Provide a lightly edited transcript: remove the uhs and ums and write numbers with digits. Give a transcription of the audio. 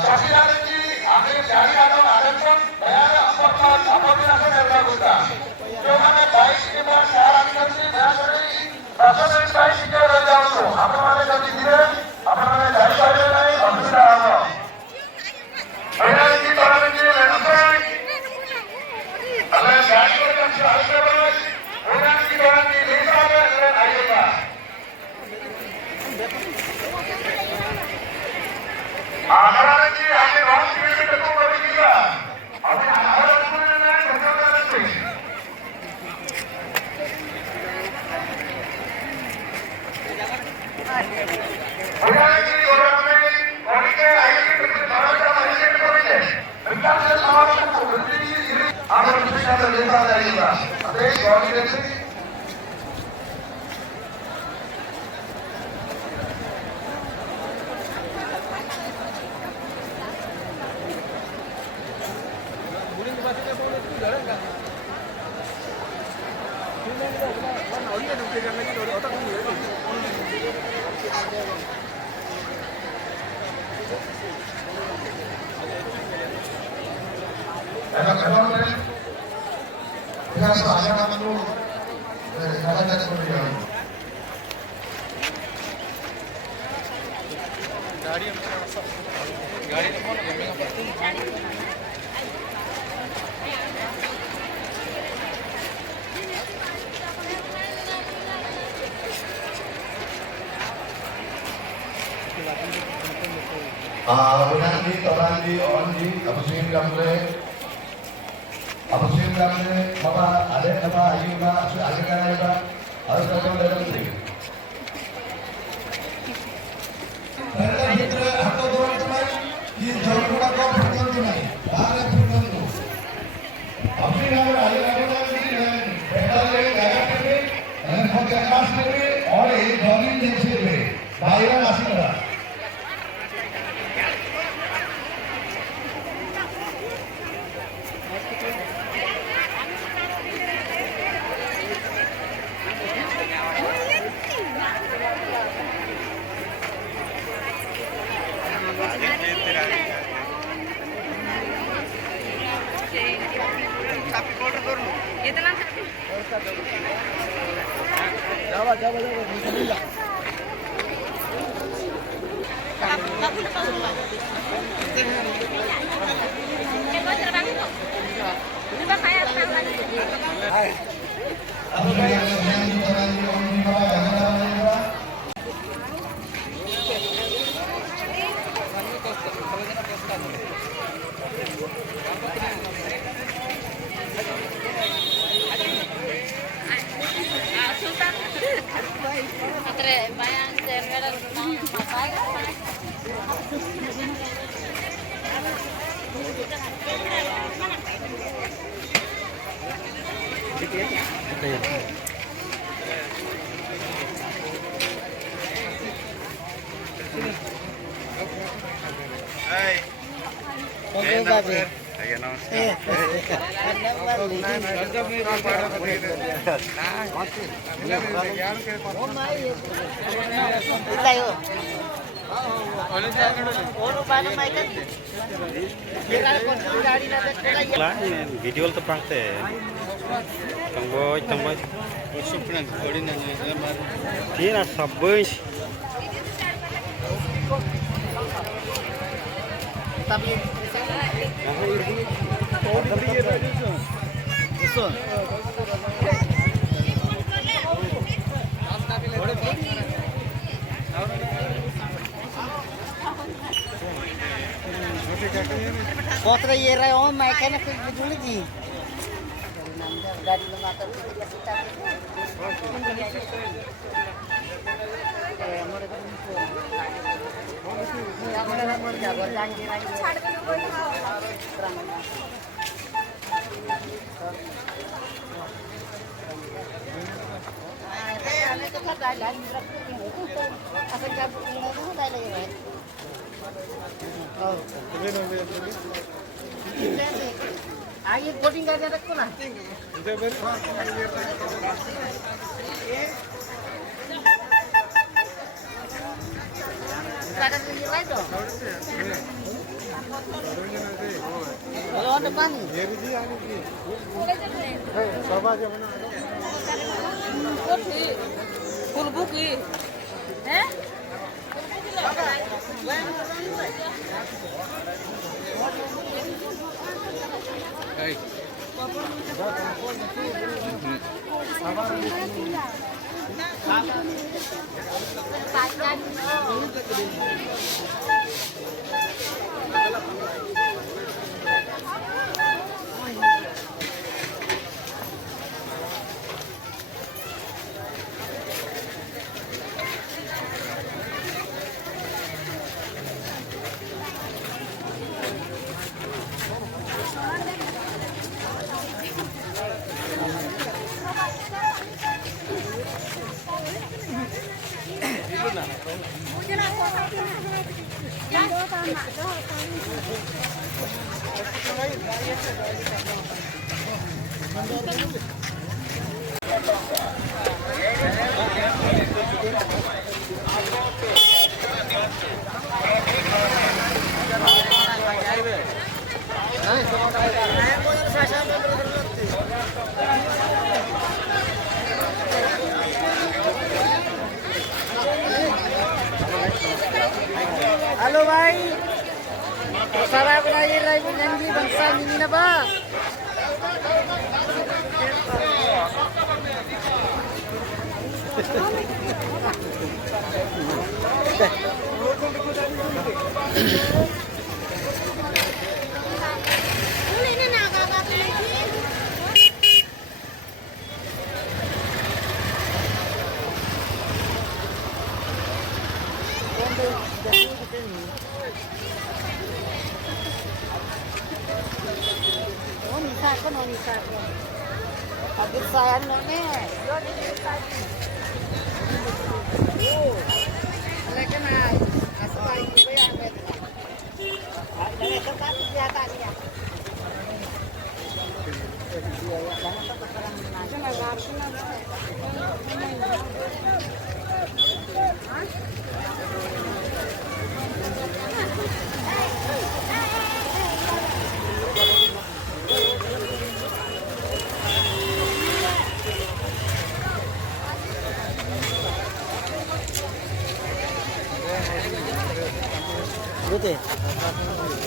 शासनाची आम्ही जारी आलो आरक्षण भयान अपघात अपघाताचा निर्धार होता जेव्हा बाईक किंवा कार आम्ही त्याकडे प्रशासन बाईकच्या रजा होतो आपण मला कधी दिले आपण मला जारी पाहिजे नाही अभिप्राय आलो भयानकी तोरणाची नंतर अगर गाडीवर आमची आश्रय भयानकी तोरणाची लेसावे आहे का आहाराची आम्ही रॉंग केली तर तो बरी केला आपण आहाराची नाही घटनाची भयानकी तोरणाची कोणीचे आहे की भारताच्या महिलेने कोणीचे विकास समावेश वृत्तीची आपण विषयाला देता जाईल असे गॉडीचे Unandi, Torandi, Ondi, Apusin Gamle, Papa, Adekaba, Ayuba, Alekanaga, Alekanaga, Alekanaga. Karena kita atau orang teman di jauh kita kau pergi tunai, bagai pergi tu. Apusin Gamle, Alekanaga, Betul le, gaya pergi, dan kita kas pergi, और एक जमीन जैसे पे, बाहर आसी करा. Video itu praktek. Tunggu. Tidak sabar. Kotra ye rai om mai kana ke juli ji dari lemata आगे boating करने रखो ना Kalau ada pani. কোঠি ফুলবু কি হ্যাঁ Halo Bay. Sarap na yung live nanti bangsa ini na ba? Oh, misa ko no, misa ko. Pagit sa ano ni. Alaka na. Asal ini ba yan? Ay, ito ka yata niya. Buti.